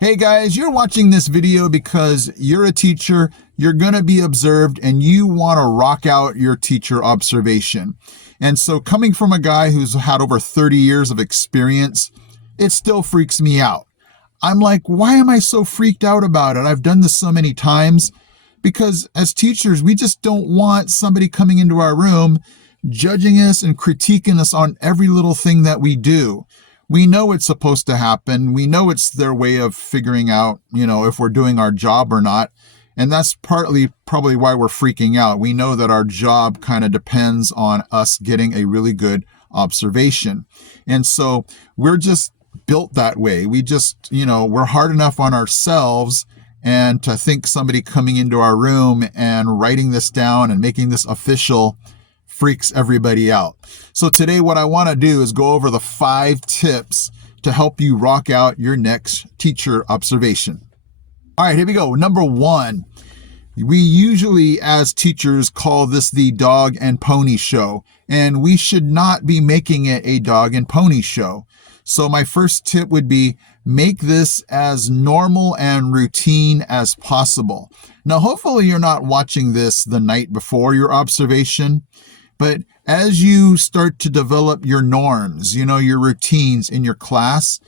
Hey guys, you're watching this video because you're a teacher, you're going to be observed, and you want to rock out your teacher observation. And so coming from a guy who's had over 30 years of experience, it still freaks me out. I'm like, why am I so freaked out about it? I've done this so many times. Because as teachers, we just don't want somebody coming into our room, judging us and critiquing us on every little thing that we do. We know it's supposed to happen. We know it's their way of figuring out, if we're doing our job or not. And that's partly probably why we're freaking out. We know that our job kind of depends on us getting a really good observation. And so we're just built that way. We just, we're hard enough on ourselves. And to think somebody coming into our room and writing this down and making this official freaks everybody out. So today what I want to do is go over the 5 tips to help you rock out your next teacher observation. All right, here we go. Number 1, we usually as teachers call this the dog and pony show, and we should not be making it a dog and pony show. So my first tip would be make this as normal and routine as possible. Now, hopefully you're not watching this the night before your observation, but as you start to develop your norms, your routines in your class,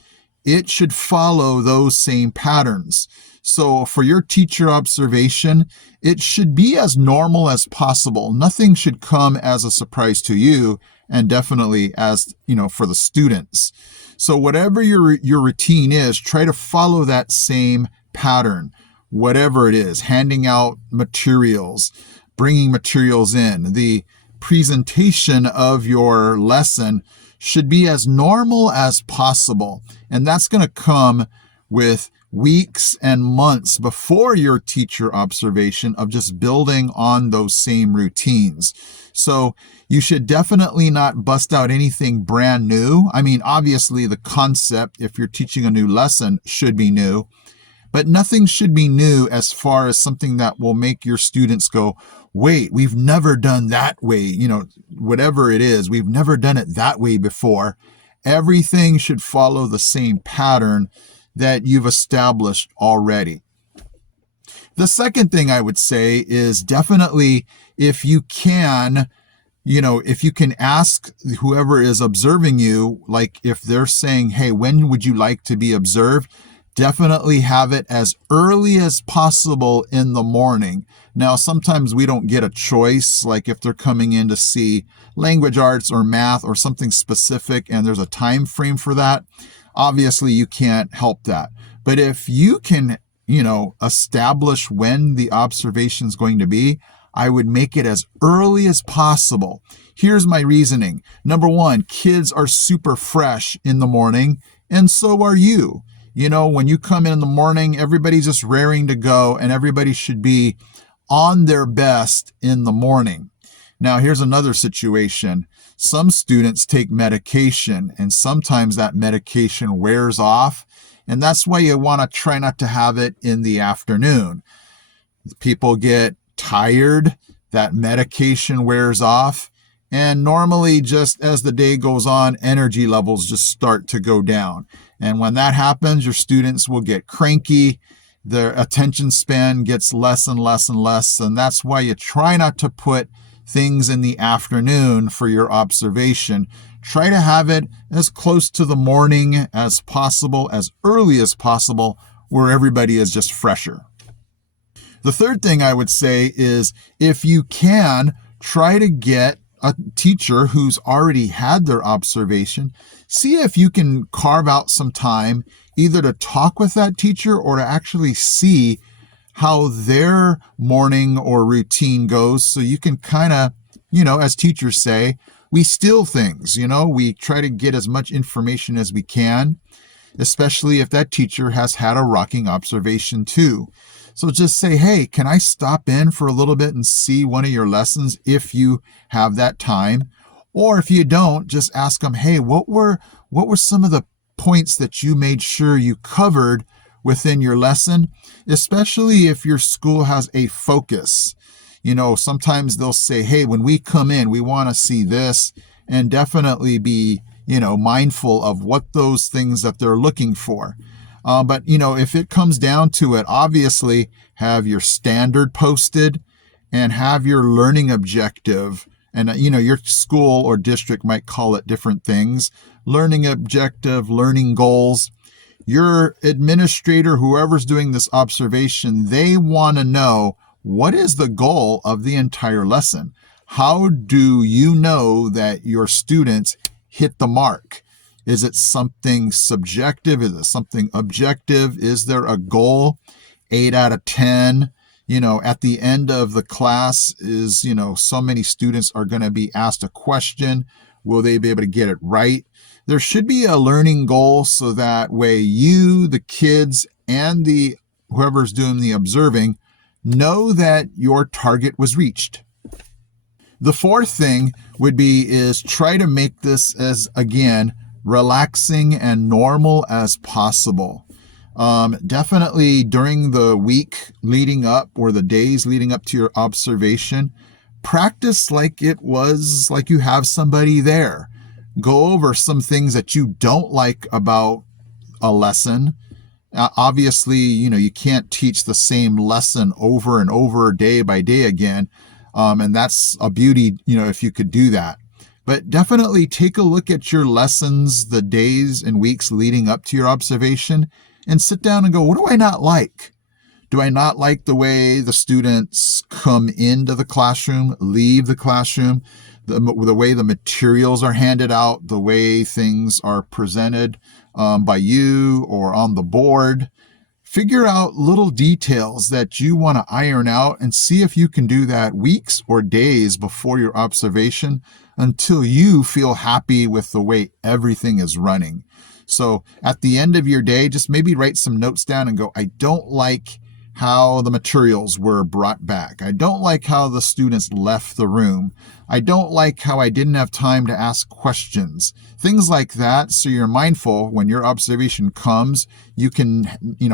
it should follow those same patterns. So for your teacher observation, it should be as normal as possible. Nothing should come as a surprise to you, and definitely as, for the students. So whatever your routine is, try to follow that same pattern, whatever it is, handing out materials, bringing materials in. The presentation of your lesson should be as normal as possible. And that's going to come with weeks and months before your teacher observation of just building on those same routines. So you should definitely not bust out anything brand new. I mean, obviously the concept, if you're teaching a new lesson, should be new, but nothing should be new as far as something that will make your students go, wait, we've never done that way. Whatever it is, we've never done it that way before. Everything should follow the same pattern that you've established already. The second thing I would say is definitely if you can ask whoever is observing you, like if they're saying, hey, when would you like to be observed? Definitely have it as early as possible in the morning. Now, sometimes we don't get a choice, like if they're coming in to see language arts or math or something specific and there's a time frame for that, obviously you can't help that. But if you can, establish when the observation is going to be, I would make it as early as possible. Here's my reasoning. Number 1, kids are super fresh in the morning, and so are you. When you come in the morning, everybody's just raring to go, and everybody should be on their best in the morning. Now, here's another situation. Some students take medication, and sometimes that medication wears off, and that's why you want to try not to have it in the afternoon. People get tired, that medication wears off, and normally just as the day goes on, energy levels just start to go down. And when that happens, your students will get cranky, their attention span gets less and less and less, and that's why you try not to put things in the afternoon for your observation. Try to have it as close to the morning as possible, as early as possible, where everybody is just fresher. The third thing I would say is if you can, try to get a teacher who's already had their observation. See if you can carve out some time either to talk with that teacher or to actually see how their morning or routine goes, so you can kind of, as teachers say, we steal things, we try to get as much information as we can, especially if that teacher has had a rocking observation too. So just say, hey, can I stop in for a little bit and see one of your lessons if you have that time? Or if you don't, just ask them, hey, what were some of the points that you made sure you covered within your lesson, especially if your school has a focus. Sometimes they'll say, hey, when we come in, we want to see this, and definitely be, mindful of what those things that they're looking for. But, if it comes down to it, obviously have your standard posted and have your learning objective. And, your school or district might call it different things. Learning objective, learning goals. Your administrator, whoever's doing this observation, they want to know, what is the goal of the entire lesson? How do you know that your students hit the mark? Is it something subjective? Is it something objective? Is there a goal? 8 out of 10. At the end of the class is, so many students are going to be asked a question. Will they be able to get it right? There should be a learning goal so that way you, the kids, and whoever's doing the observing know that your target was reached. The fourth thing is try to make this as, again, relaxing and normal as possible. Definitely during the week leading up or the days leading up to your observation, practice like it was like you have somebody there. Go over some things that you don't like about a lesson. Obviously, you can't teach the same lesson over and over day by day again. And that's a beauty, if you could do that. But definitely take a look at your lessons, the days and weeks leading up to your observation, and sit down and go, what do I not like? Do I not like the way the students come into the classroom, leave the classroom, the way the materials are handed out, the way things are presented by you or on the board? Figure out little details that you want to iron out and see if you can do that weeks or days before your observation until you feel happy with the way everything is running. So at the end of your day, just maybe write some notes down and go, I don't like how the materials were brought back. I don't like how the students left the room. I don't like how I didn't have time to ask questions. Things like that, so you're mindful when your observation comes, you can,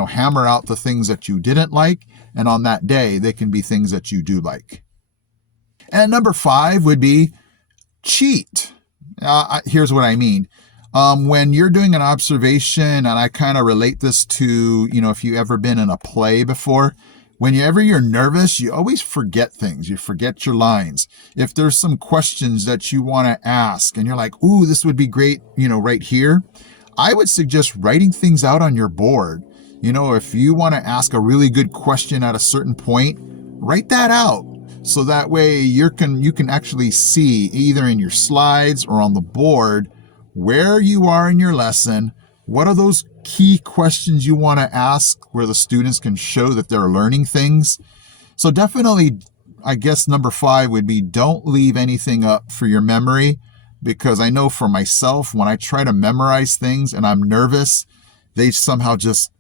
hammer out the things that you didn't like, and on that day, they can be things that you do like. And number 5 would be cheat. Here's what I mean. When you're doing an observation, and I kind of relate this to, if you've ever been in a play before, whenever you're nervous, you always forget things. You forget your lines. If there's some questions that you want to ask and you're like, ooh, this would be great, right here, I would suggest writing things out on your board. If you want to ask a really good question at a certain point, write that out. So that way you can actually see either in your slides or on the board where you are in your lesson. What are those key questions you want to ask where the students can show that they're learning things? So definitely, I guess number 5 would be don't leave anything up for your memory, because I know for myself, when I try to memorize things and I'm nervous, they somehow just,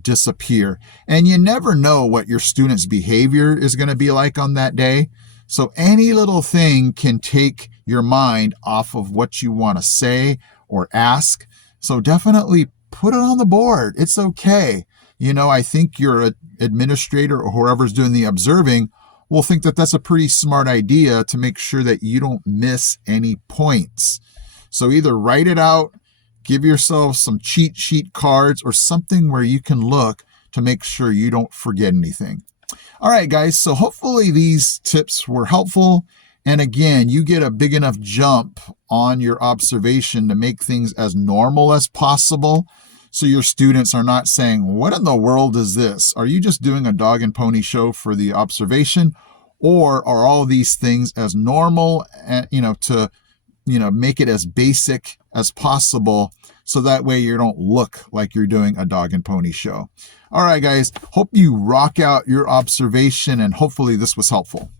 disappear. And you never know what your student's behavior is going to be like on that day. So any little thing can take your mind off of what you want to say or ask. So definitely put it on the board. It's okay. I think your administrator or whoever's doing the observing will think that that's a pretty smart idea to make sure that you don't miss any points. So either write it out, give yourself some cheat sheet cards or something where you can look to make sure you don't forget anything. All right, guys, so hopefully these tips were helpful. And again, you get a big enough jump on your observation to make things as normal as possible. So your students are not saying, what in the world is this? Are you just doing a dog and pony show for the observation? Or are all these things as normal, to make it as basic as possible so that way you don't look like you're doing a dog and pony show. All right, guys, hope you rock out your observation and hopefully this was helpful.